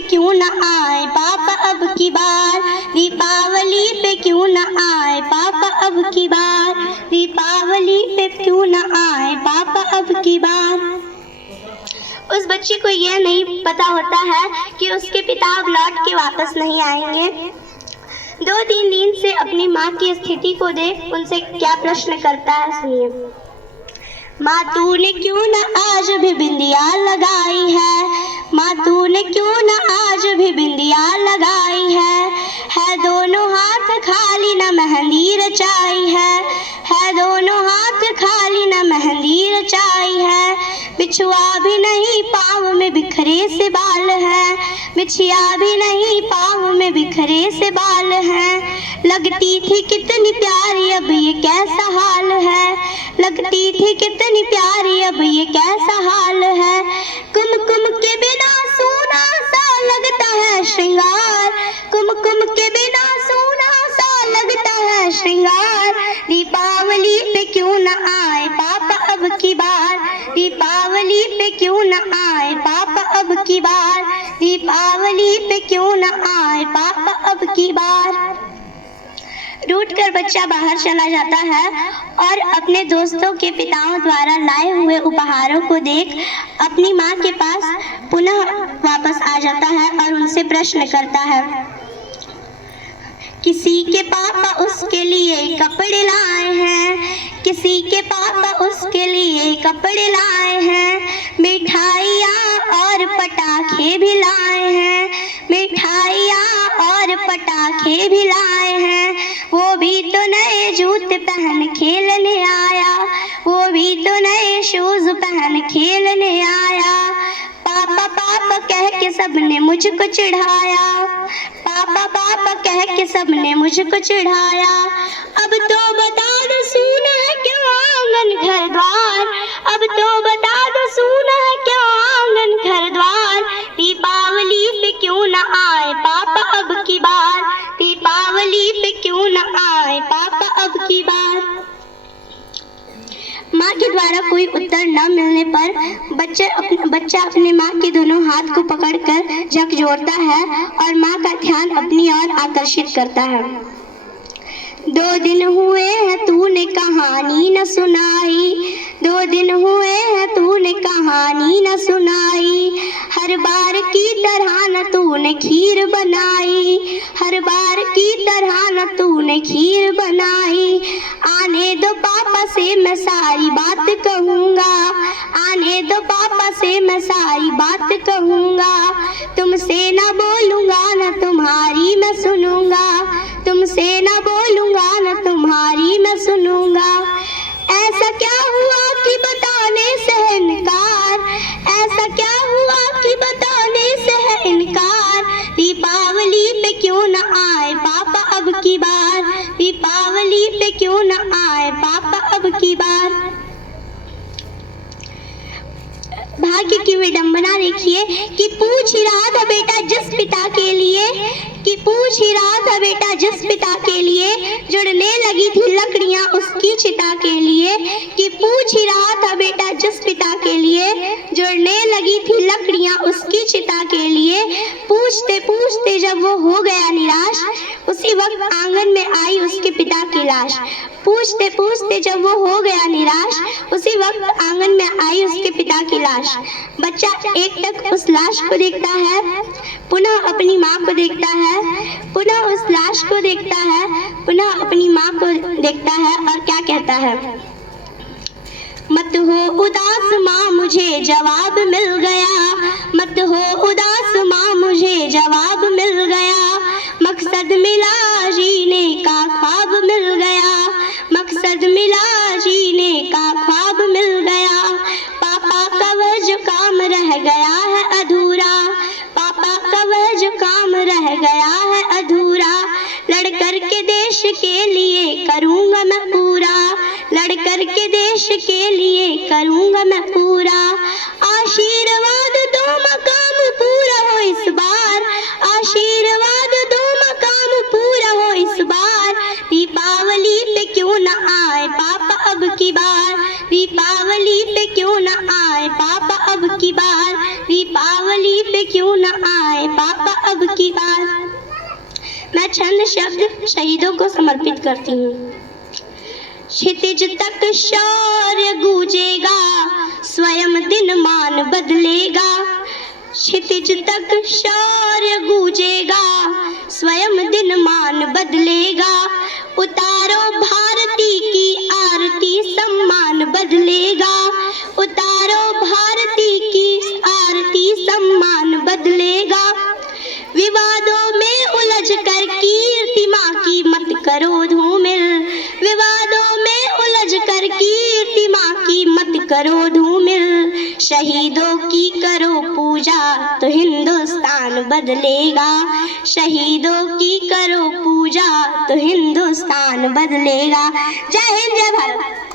पे क्यों न आए पापा अब की बार, दीपावली पे क्यों न आए पापा अब की बार, दीपावली पे क्यों न आए पापा अब की बार। उस बच्चे को यह नहीं पता होता है कि उसके पिता अब लौट के वापस नहीं आएंगे। 2-3 दिन से अपनी माँ की स्थिति को देख उनसे क्या प्रश्न करता है, सुनिए। माँ तूने क्यों न आज भी बिंदिया लगाई है, माँ तूने क्यों न आज भी बिंदिया लगाई है दोनों हाथ खाली न मेहंदी रचाई है दोनों हाथ खाली न मेहंदी रचाई है, बिछुआ भी नहीं पाँव में बिखरे से बाल है, बिछिया भी नहीं पाँव में बिखरे से बाल है, लगती थी कितनी प्यारी अब ये कैसा हाल है, लगती थी कितनी प्यारी अब ये कैसा हाल है, कुमकुम के बिना सोना सा लगता है श्रृंगार, कुमकुम के बिना सोना सा लगता है श्रृंगार, दीपावली पे क्यों न आए पापा अब की बार, दीपावली पे क्यों न आए पापा अब की बार, दीपावली पे क्यों न आए पापा अब की बार। रूठ कर बच्चा बाहर चला जाता है और अपने दोस्तों के पिताओं द्वारा लाए हुए उपहारों को देख अपनी माँ के पास पुनः वापस आ जाता है और उनसे प्रश्न करता है। किसी के पापा उसके लिए कपड़े लाए हैं, किसी के पापा उसके लिए कपड़े लाए हैं, मिठाइयाँ और पटाखे भी लाए हैं, मिठाइयाँ और पटाखे भी लाए हैं, वो भी तो नए जूते पहन खेलने आया, वो भी तो नए शूज पहन खेलने आया, पापा पापा कह के सबने मुझको चिढ़ाया, पापा पापा कह के सबने मुझको चिढ़ाया, अब तो बता दो सूना है क्यों आंगन घर द्वार, अब तो बता दो सूना है क्यों आंगन घर द्वार, दीपावली पे क्यों न आए पापा अब की बार, दीपावली पे क्यों न आए पापा अब की बार। माँ के द्वारा कोई उत्तर न मिलने पर बच्चा अपने माँ के दोनों हाथ को पकड़कर झकझोरता है और माँ का ध्यान अपनी ओर आकर्षित करता है। 2 दिन हुए हैं तूने कहानी न सुनाई, 2 दिन हुए हैं तूने कहानी न सुनाई, हर बार की तरह न तूने खीर बनाई, हर बार की तरह न तूने खीर बनाई, आने दो पापा से मैं सारी बात कहूँगा, आने दो पापा से मैं सारी बात कहूँगा, तुमसे न बोलूँगा न तुम्हारी मैं सुनूँगा, तुमसे न बोलूँगा न तुम्हारी मैं सुनूँगा, ऐसा क्या हुआ कि बताने से है इनकार, ऐसा क्या हुआ कि बताने से है इनकार, दीपावली पे क्यों न आए पापा अब की बार, दीपावली पे क्यों न आए पापा अब की बार। भाग्य की विडंबना देखिए कि पूछ ही रहा था बेटा जिस पिता के लिए, कि पूछ ही रहा था बेटा जिस पिता के लिए जुड़ने लगी थी लकड़ियां उसकी चिता के लिए, कि पूछ ही रहा था बेटा जिस पिता के लिए जुड़ने लगी थी लकड़ियां उसकी चिता के लिए, पूछते पूछते जब वो हो गया निराश उसी वक्त आंगन में आई उसके पिता की लाश, पूछते पूछते जब वो हो गया निराश उसी वक्त आंगन में आई उसके पिता की लाश। बच्चा एकटक उस लाश को देखता है, पुनः अपनी माँ को देखता है, पुनः उस लाश को देखता है, पुनः अपनी माँ को देखता है और क्या कहता है। मत हो उदास माँ मुझे जवाब मिल गया, मत हो उदास माँ मुझे जवाब मिल गया, मकसद मिला जीने का ख्वाब मिल गया, मकसद मिला जीने का ख्वाब मिल गया, पापा का वह जो काम रह गया है अधूरा, पापा का वह जो काम रह गया है अधूरा, लड़कर के देश के लिए करूँगा मैं पूरा, लड़कर के देश के लिए करूँगा मैं पूरा, आशीर्वाद दो मकाम पूरा हो इस बार, आशीर्वाद दो मकाम पूरा हो इस बार, दीपावली पे क्यों न आए पापा अब की बार, दीपावली पे क्यों न आए पापा अब की बार, दीपावली पे क्यों न आए पापा अब की बार। मैं चंद शब्द शहीदों को समर्पित करती हूँ। क्षितिज तक शौर्य गूंजेगा, स्वयं दिन मान बदलेगा। क्षितिज तक शौर्य गूंजेगा, स्वयं दिन मान बदलेगा। उतारो भारती की आरती, सम्मान बदलेगा। उतारो भारती की आरती, सम्मान बदलेगा। विवादों में उलझ कर कीर्ति माँ की मत करो धूमिल। विवादों में उलझ कर कीर्ति माँ की मत करो धूमिल। शहीदों की करो पूजा तो हिंदुस्तान बदलेगा। शहीदों की करो पूजा तो हिंदुस्तान बदलेगा। जय हिंद, जय भारत।